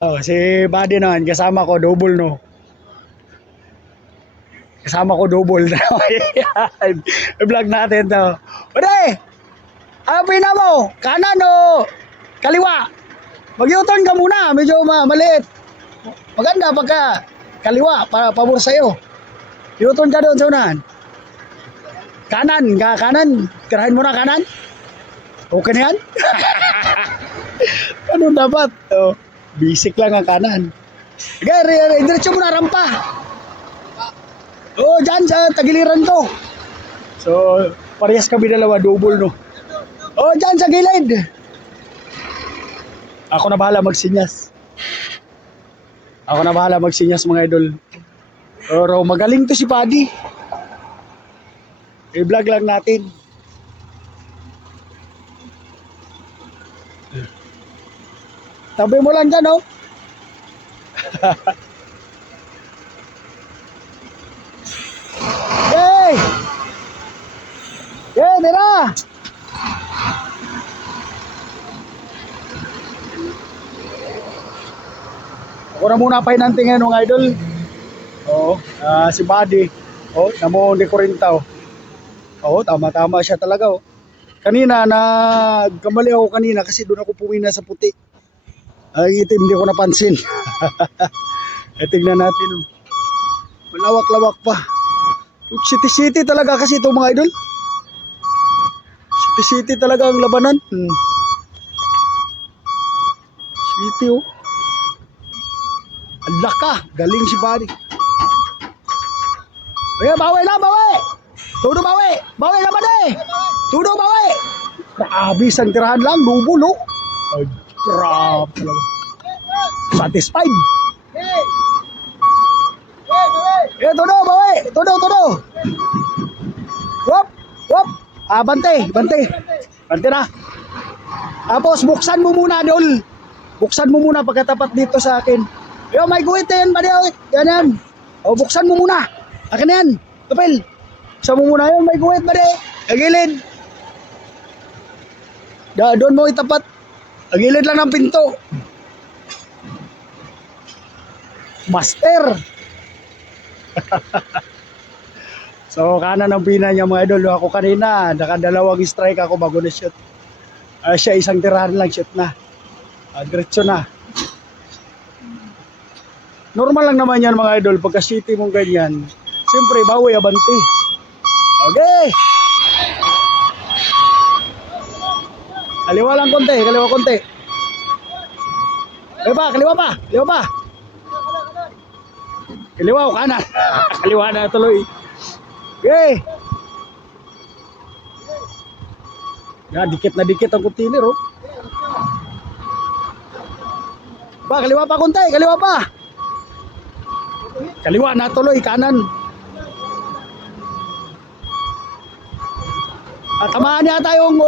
Oh, si Buddy naman, kasama ko, double no. Kasama ko double na. Ayan. I-vlog natin to. Buddy! Ano pina mo? Kanan o kaliwa? Mag-U-turn ka muna, medyo maliit. Maganda pagka kaliwa, para pabor sa'yo. U-turn ka doon sa unahan. Kanan, kanan. Tirahin mo na kanan. Okay na yan? Ano dapat? Oh, basic lang ang kanan. Okay, diretso mo na rampa. Oh, dyan sa tagiliran to. So, parehas kami dalawa, double no. Oh, dyan sa gilid. Ako na bahala magsinyas. Ako na bahala magsinyas mga idol. Pero magaling to si Paddy. I-vlog lang natin. Tabi mo lang dyan, oh. Yay! Yay, tira! Ako na muna pahinanting ngayon, mga idol. Oo, si Buddy. Oh, namundi ko rin tao. Oo, tama-tama siya talaga, oh. Kanina, nagkamali ako kanina kasi doon ako pumina sa puti. Ay, itim, hindi ko napansin. Tingnan natin, oh. Malawak-lawak pa. City-city talaga kasi ito, mga idol. City-city talaga ang labanan. City, oh. Ang laka. Galing si Buddy. Ayan, bawi na, bawi! Tudo bawi! Bawi naman eh! Tudo bawi! Grabe, isang tirahan lang, double, oh. Ay, grabe talaga. Satisfied. Eh, tudo, bawi! Tudo, tudo! Wop! Wop! Bante, bante. Bante na. Tapos, buksan mo muna, Dol. Buksan mo muna pagkatapat dito sa akin. Yo, may guhit yan, Buddy. Yan, yan. O, buksan mo muna. Akin na yan. Kapil. Buksan mo muna yun, may guhit, Buddy. Agilid. Doon mo itapat. Agilid lang ng pinto. Master. So, kanan ang pina niya, mga idol. Ako kanina, nakadalawang strike ako bago na shoot. Siya isang tirahan lang, shoot na. Diretso na. Normal lang naman yan, mga idol. Pagka city mong ganyan, siyempre, bawi, abanti. Okay. Kaliwa lang konti, kaliwa konti. Kaliwa pa. Kaliwa o kanan. Kaliwa na tuloy. Okay. Ya, dikit na dikit ang container, oh. Kaliwa pa konti, kaliwa pa. Kaliwa na tuloy, kanan. At tamaan niya tayong